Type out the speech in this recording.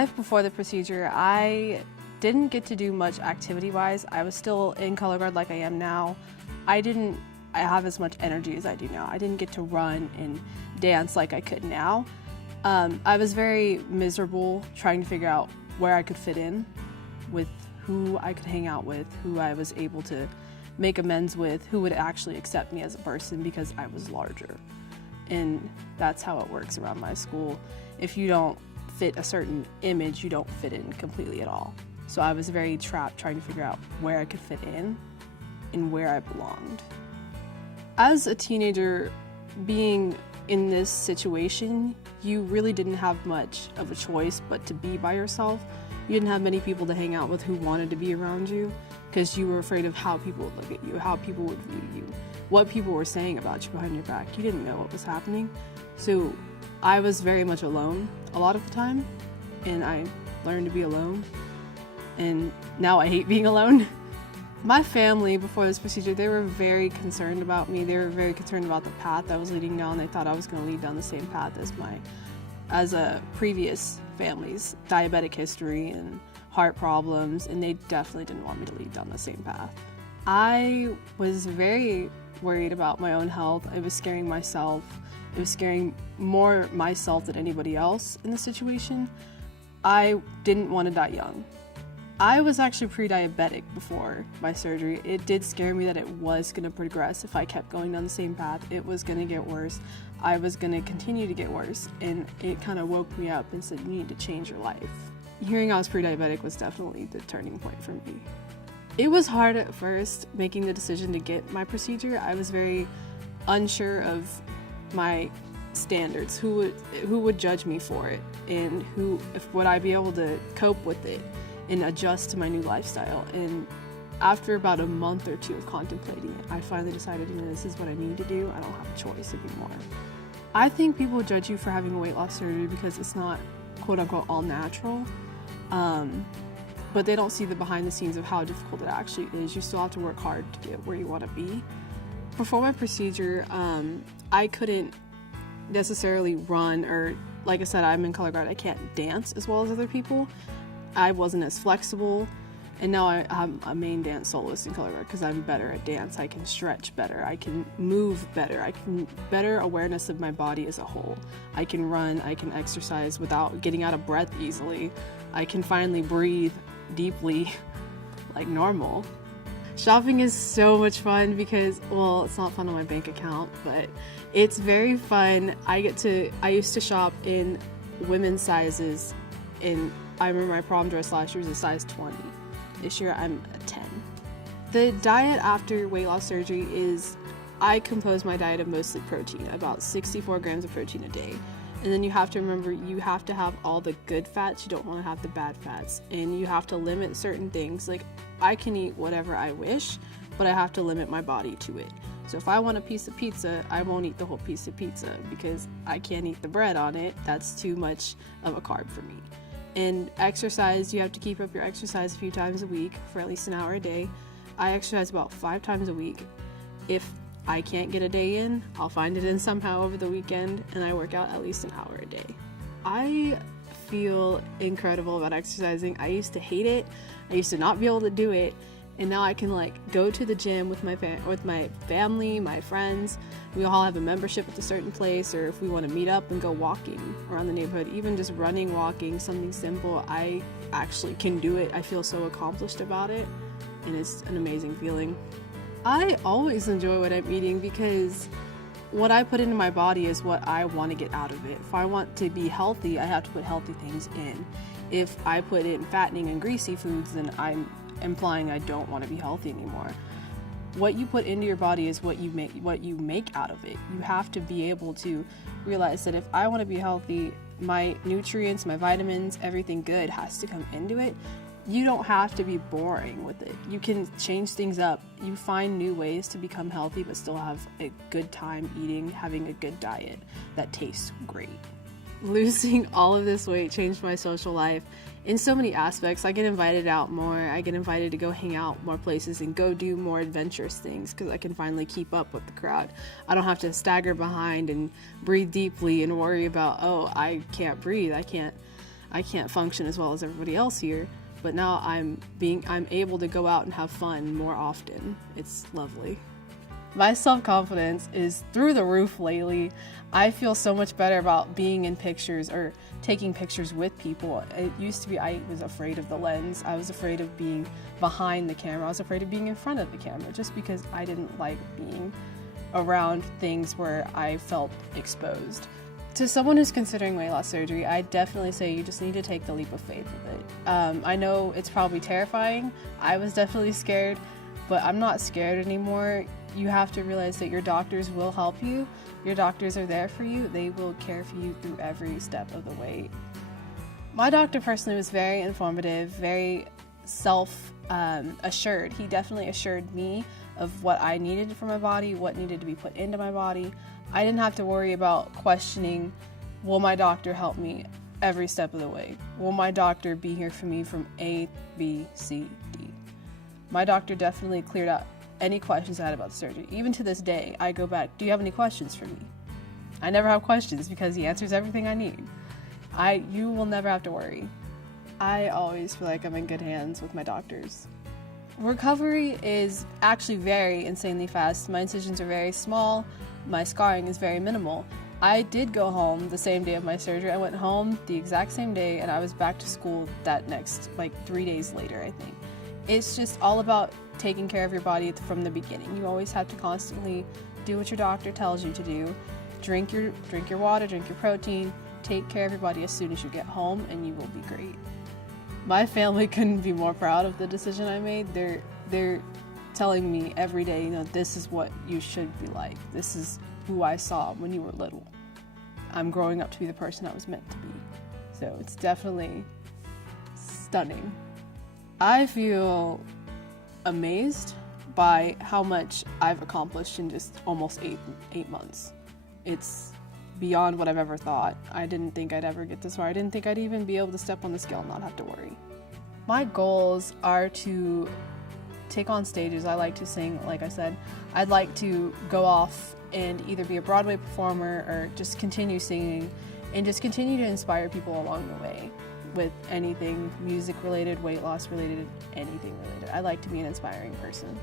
life before the procedure, I didn't get to do much activity-wise. I was still in color guard like I am now. I have as much energy as I do now. I didn't get to run and dance like I could now. I was very miserable trying to figure out where I could fit in with who I could hang out with, who I was able to make amends with, who would actually accept me as a person because I was larger. And that's how it works around my school. If you don't fit a certain image, you don't fit in completely at all. So I was very trapped trying to figure out where I could fit in and where I belonged. As a teenager, being in this situation, you really didn't have much of a choice but to be by yourself. You didn't have many people to hang out with who wanted to be around you because you were afraid of how people would look at you, how people would view you, what people were saying about you behind your back. You didn't know what was happening. So I was very much alone a lot of the time, and I learned to be alone. And now I hate being alone. My family, before this procedure, they were very concerned about me. They were very concerned about the path I was leading down. They thought I was going to lead down the same path as a previous family's diabetic history and heart problems, and they definitely didn't want me to lead down the same path. I was very worried about my own health. It was scaring myself. It was scaring more myself than anybody else in the situation. I didn't want to die young. I was actually pre-diabetic before my surgery. It did scare me that it was going to progress if I kept going down the same path. It was going to get worse. I was going to continue to get worse, and it kind of woke me up and said, you need to change your life. Hearing I was pre-diabetic was definitely the turning point for me. It was hard at first making the decision to get my procedure. I was very unsure of my standards, who would judge me for it, and would I be able to cope with it and adjust to my new lifestyle. And after about a month or two of contemplating it, I finally decided, this is what I need to do. I don't have a choice anymore. I think people judge you for having a weight loss surgery because it's not quote unquote all natural, but they don't see the behind the scenes of how difficult it actually is. You still have to work hard to get where you want to be. Before my procedure, I couldn't necessarily run, or like I said, I'm in color guard. I can't dance as well as other people. I wasn't as flexible, and now I'm a main dance soloist in color guard because I'm better at dance. I can stretch better, I can move better, I can better awareness of my body as a whole. I can run, I can exercise without getting out of breath easily. I can finally breathe deeply like normal. Shopping is so much fun because, well, it's not fun on my bank account, but it's very fun. I used to shop in women's sizes, and I remember my prom dress last year was a size 20. This year I'm a 10. The diet after weight loss surgery is, I compose my diet of mostly protein, about 64 grams of protein a day. And then you have to remember, you have to have all the good fats, you don't want to have the bad fats. And you have to limit certain things. Like, I can eat whatever I wish, but I have to limit my body to it. So if I want a piece of pizza, I won't eat the whole piece of pizza because I can't eat the bread on it. That's too much of a carb for me. And exercise, you have to keep up your exercise a few times a week for at least an hour a day. I exercise about 5 times a week. If I can't get a day in, I'll find it in somehow over the weekend, and I work out at least an hour a day. I feel incredible about exercising. I used to hate it. I used to not be able to do it, and now I can go to the gym with my family, my friends. We all have a membership at a certain place, or if we want to meet up and go walking around the neighborhood, even just running, walking, something simple, I actually can do it. I feel so accomplished about it, and it's an amazing feeling. I always enjoy what I'm eating because what I put into my body is what I want to get out of it. If I want to be healthy, I have to put healthy things in. If I put in fattening and greasy foods, then I'm implying I don't want to be healthy anymore. What you put into your body is what you make out of it. You have to be able to realize that if I want to be healthy, my nutrients, my vitamins, everything good has to come into it. You don't have to be boring with it. You can change things up. You find new ways to become healthy but still have a good time eating, having a good diet that tastes great. Losing all of this weight changed my social life in so many aspects. I get invited out more. I get invited to go hang out more places and go do more adventurous things because I can finally keep up with the crowd. I don't have to stagger behind and breathe deeply and worry about, oh, I can't breathe. I can't function as well as everybody else here, but now I'm able to go out and have fun more often. It's lovely. My self-confidence is through the roof lately. I feel so much better about being in pictures or taking pictures with people. It used to be I was afraid of the lens. I was afraid of being behind the camera. I was afraid of being in front of the camera just because I didn't like being around things where I felt exposed. To someone who's considering weight loss surgery, I definitely say you just need to take the leap of faith with it. I know it's probably terrifying. I was definitely scared, but I'm not scared anymore. You have to realize that your doctors will help you. Your doctors are there for you. They will care for you through every step of the way. My doctor personally was very informative, very self-assured. He definitely assured me of what I needed for my body, what needed to be put into my body. I didn't have to worry about questioning, will my doctor help me every step of the way? Will my doctor be here for me from A, B, C, D? My doctor definitely cleared up any questions I had about the surgery. Even to this day, I go back, do you have any questions for me? I never have questions because he answers everything I need. You will never have to worry. I always feel like I'm in good hands with my doctors. Recovery is actually very insanely fast. My incisions are very small. My scarring is very minimal. I did go home the same day of my surgery. I went home the exact same day and I was back to school that next, 3 days later, I think. It's just all about taking care of your body from the beginning. You always have to constantly do what your doctor tells you to do. Drink your water, drink your protein, take care of your body as soon as you get home and you will be great. My family couldn't be more proud of the decision I made. They're telling me every day, this is what you should be like. This is who I saw when you were little. I'm growing up to be the person I was meant to be. So it's definitely stunning. I feel amazed by how much I've accomplished in just almost eight months. It's beyond what I've ever thought. I didn't think I'd ever get this far. I didn't think I'd even be able to step on the scale and not have to worry. My goals are to take on stages. I like to sing, like I said. I'd like to go off and either be a Broadway performer or just continue singing and just continue to inspire people along the way with anything music related, weight loss related, anything related. I like to be an inspiring person.